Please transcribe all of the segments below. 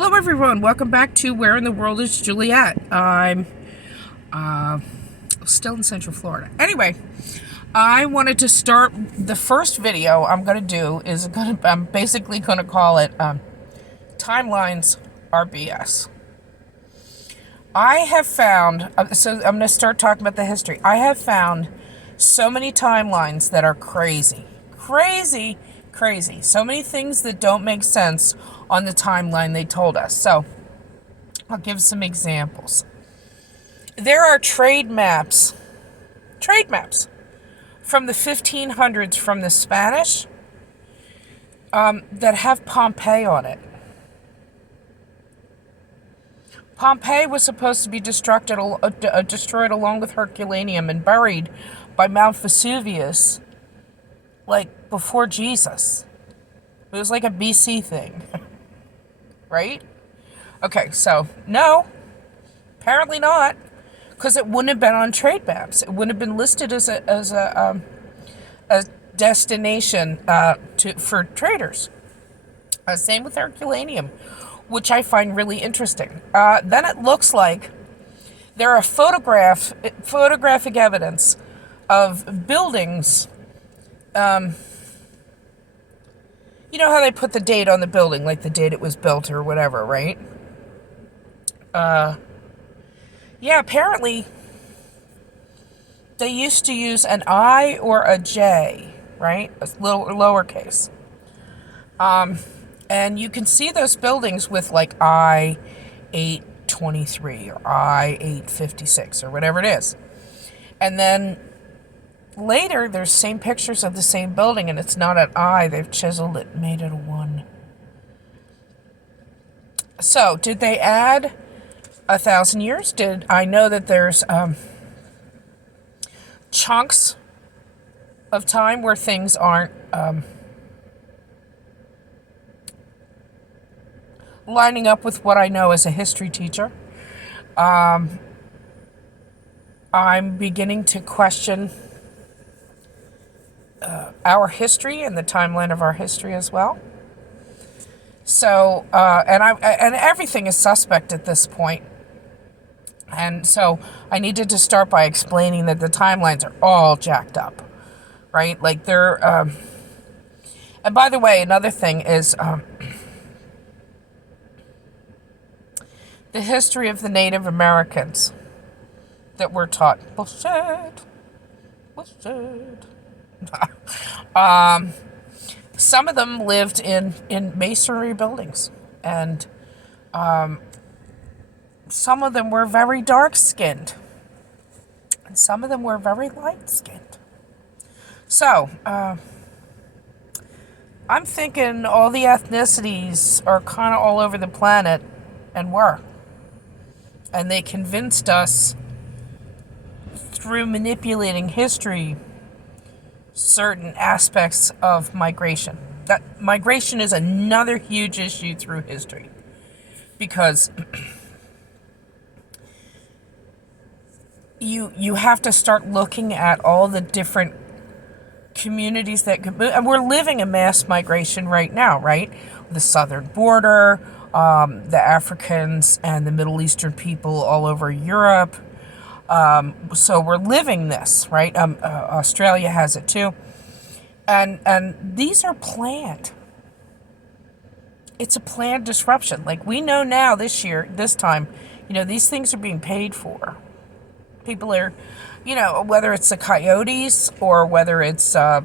Hello everyone, welcome back to Where in the World is Juliet? I'm still in Central Florida. Anyway, I wanted to start, the first video I'm going to do is I'm basically going to call it Timelines Are BS. I have found, so I'm going to start talking about the history. I have found so many timelines that are crazy. Crazy. So many things that don't make sense on the timeline they told us. So, I'll give some examples. There are trade maps from the 1500s from the Spanish that have Pompeii on it. Pompeii was supposed to be destroyed along with Herculaneum and buried by Mount Vesuvius, like before Jesus. It was like a BC thing, right? Okay, so no, apparently not, because it wouldn't have been on trade maps. It wouldn't have been listed as a destination for traders. Same with Herculaneum, which I find really interesting. Then it looks like there are photographic evidence of buildings. You know how they put the date on the building, like the date it was built or whatever, right? Yeah, apparently they used to use an I or a J, right? A little lowercase. And you can see those buildings with like I-823 or I-856 or whatever it is. And then later, there's same pictures of the same building, and it's not an I. They've chiseled it, made it a 1. So, did they add 1,000 years? Did I know that there's chunks of time where things aren't lining up with what I know as a history teacher? I'm beginning to question our history and the timeline of our history as well. So, and everything is suspect at this point. And so I needed to start by explaining that the timelines are all jacked up, right? Like they're, and by the way, another thing is the history of the Native Americans that we're taught. Bullshit. Some of them lived in masonry buildings, and some of them were very dark-skinned, and some of them were very light-skinned. So, I'm thinking all the ethnicities are kind of all over the planet, and were. And they convinced us through manipulating history certain aspects of migration. That migration is another huge issue through history, because you have to start looking at all the different communities that could move. And we're living a mass migration right now, right? The southern border, the Africans and the Middle Eastern people all over Europe. So we're living this, right? Australia has it too. And these are planned. It's a planned disruption. Like we know now this time, these things are being paid for. People are, whether it's the coyotes or whether it's, I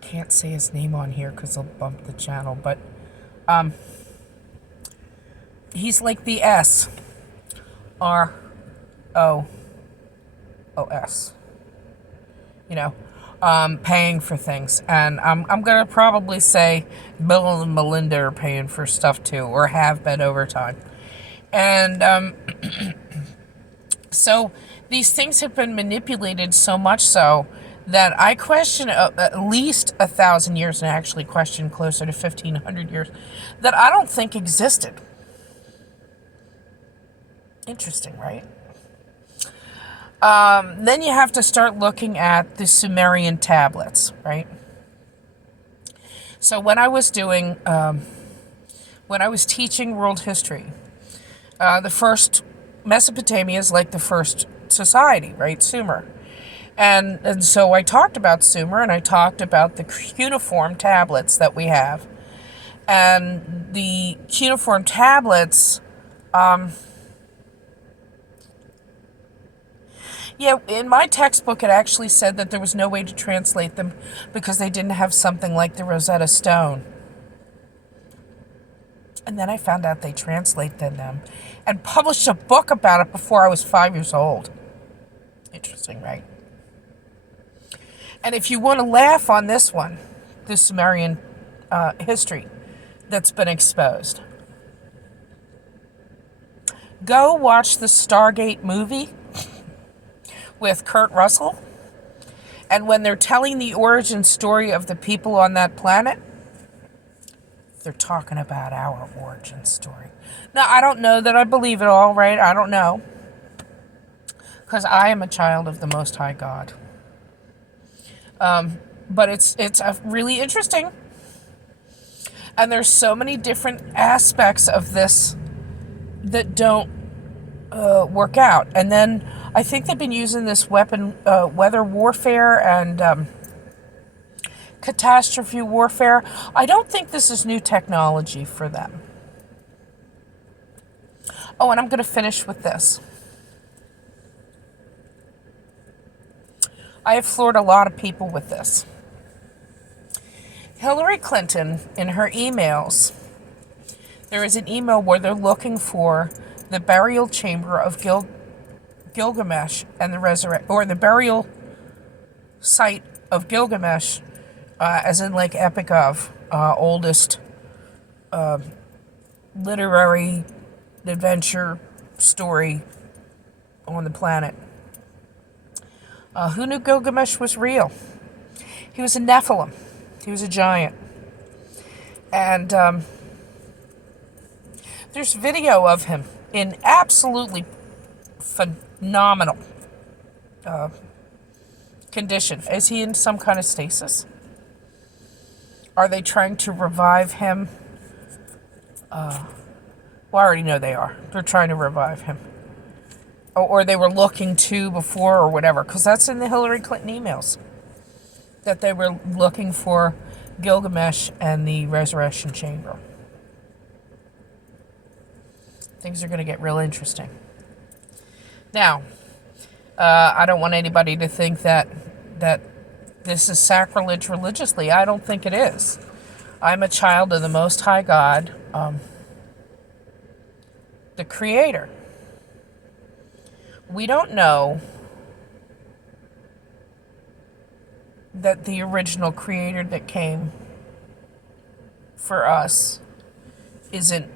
can't say his name on here because I'll bump the channel, but, he's like the SROOS, paying for things. And I'm going to probably say Bill and Melinda are paying for stuff too, or have been over time. And so these things have been manipulated so much so that I question at least 1,000 years, and actually question closer to 1,500 years, that I don't think existed. Interesting, right? Then you have to start looking at the Sumerian tablets, right? So when I was teaching world history, the first Mesopotamia is like the first society, right? Sumer. And so I talked about Sumer, and I talked about the cuneiform tablets that we have. And the cuneiform tablets, yeah, in my textbook it actually said that there was no way to translate them because they didn't have something like the Rosetta Stone. And then I found out they translated them and published a book about it before I was 5 years old. Interesting, right? And if you want to laugh on this one, the Sumerian history that's been exposed, go watch the Stargate movie with Kurt Russell. And when they're telling the origin story of the people on that planet, they're talking about our origin story. Now, I don't know that I believe it all, right? I don't know. Because I am a child of the Most High God. But it's really interesting. And there's so many different aspects of this that don't work out. And then I think they've been using this weapon, weather warfare and catastrophe warfare. I don't think this is new technology for them. Oh, and I'm going to finish with this. I have floored a lot of people with this. Hillary Clinton, in her emails, there is an email where they're looking for the burial chamber of Gilgamesh and the burial site of Gilgamesh, as in like Epic of, oldest literary adventure story on the planet. Who knew Gilgamesh was real? He was a Nephilim. He was a giant. And there's video of him in absolutely phenomenal condition. Is he in some kind of stasis? Are they trying to revive him? Well, I already know they are. They're trying to revive him. Or they were looking to before or whatever. Because that's in the Hillary Clinton emails. That they were looking for Gilgamesh and the resurrection chamber. Things are going to get real interesting. Now, I don't want anybody to think that this is sacrilege religiously. I don't think it is. I'm a child of the Most High God, the Creator. We don't know that the original Creator that came for us isn't,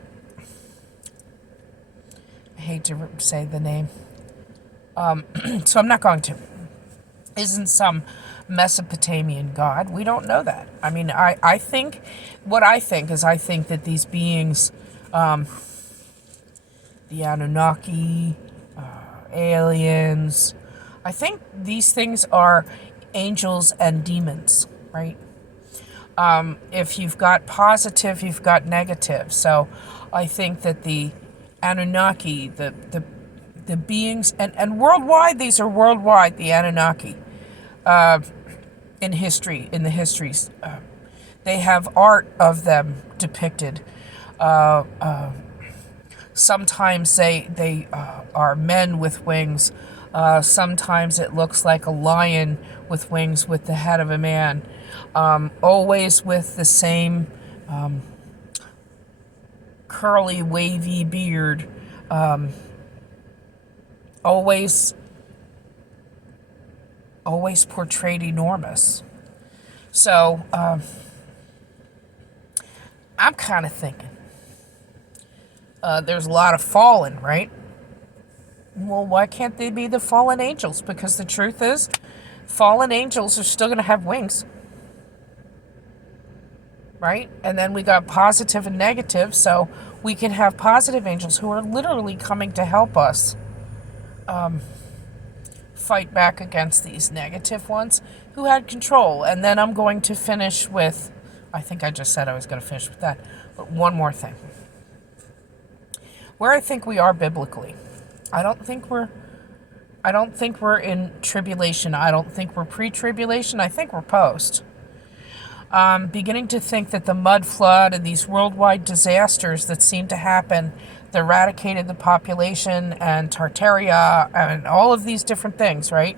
I hate to say the name, so I'm not going to, isn't some Mesopotamian god. We don't know that. I mean, I think that these beings, the Anunaki, aliens, I think these things are angels and demons, right? If you've got positive, you've got negative. So I think that the Anunaki, the beings, and worldwide, these are worldwide, the Anunaki, in the histories. They have art of them depicted. Sometimes they are men with wings. Sometimes it looks like a lion with wings with the head of a man. Always with the same curly, wavy beard. Always portrayed enormous. So I'm kind of thinking there's a lot of fallen, right? Well, why can't they be the fallen angels? Because the truth is, fallen angels are still going to have wings, right? And then we got positive and negative, so we can have positive angels who are literally coming to help us fight back against these negative ones who had control. And then I'm going to finish with I think I just said I was going to finish with that. But one more thing. Where I think we are biblically, I don't think we're in tribulation. I don't think we're pre-tribulation. I think we're post. Beginning to think that the mud flood and these worldwide disasters that seem to happen, that eradicated the population and Tartaria and all of these different things, right?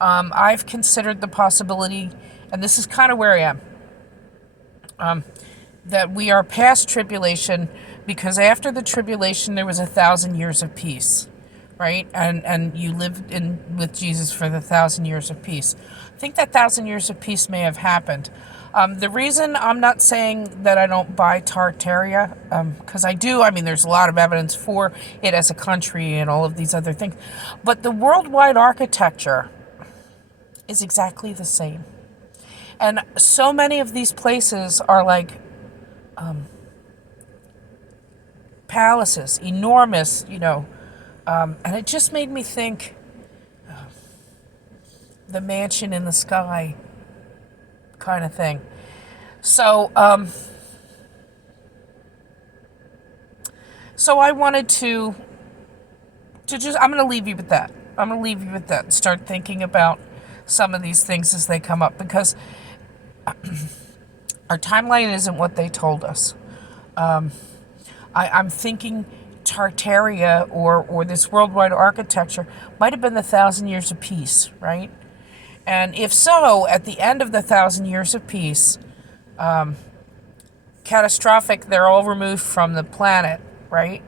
I've considered the possibility, and this is kind of where I am, that we are past tribulation, because after the tribulation there was 1,000 years of peace, right? And you lived with Jesus for the 1,000 years of peace. I think that 1,000 years of peace may have happened. The reason I'm not saying that I don't buy Tartaria, because I do. I mean, there's a lot of evidence for it as a country and all of these other things. But the worldwide architecture is exactly the same. And so many of these places are like palaces, enormous, and it just made me think the mansion in the sky kind of thing. So, I wanted to just, I'm going to leave you with that. I'm going to leave you with that and start thinking about some of these things as they come up, because our timeline isn't what they told us. I'm thinking Tartaria or this worldwide architecture might have been the 1,000 years of peace, right? And if so, at the end of the 1,000 years of peace, catastrophic, they're all removed from the planet, right?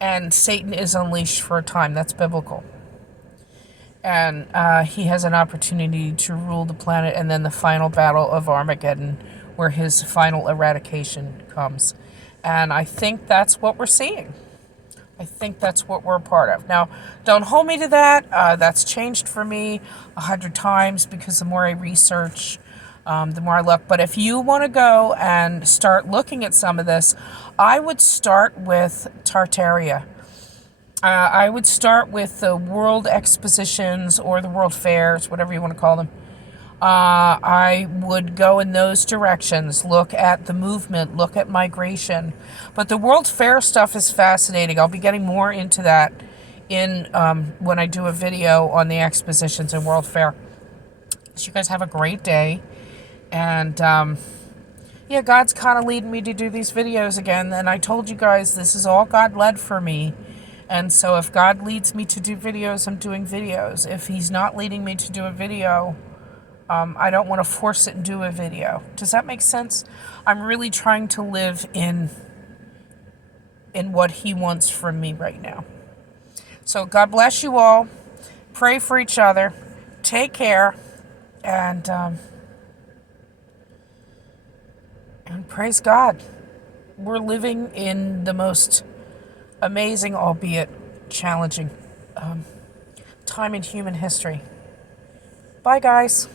And Satan is unleashed for a time. That's biblical. And he has an opportunity to rule the planet, and then the final battle of Armageddon, where his final eradication comes. And I think that's what we're seeing. I think that's what we're a part of. Now, don't hold me to that. That's changed for me 100 times, because the more I research, the more I look. But if you want to go and start looking at some of this, I would start with Tartaria. I would start with the world expositions or the world fairs, whatever you want to call them. I would go in those directions, look at the movement, look at migration. But the World Fair stuff is fascinating. I'll be getting more into that in when I do a video on the expositions and World Fair. So you guys have a great day. And yeah, God's kind of leading me to do these videos again. And I told you guys, this is all God led for me. And so if God leads me to do videos, I'm doing videos. If he's not leading me to do a video, I don't want to force it and do a video. Does that make sense? I'm really trying to live in what he wants from me right now. So God bless you all. Pray for each other. Take care. And praise God. We're living in the most amazing, albeit challenging, time in human history. Bye, guys.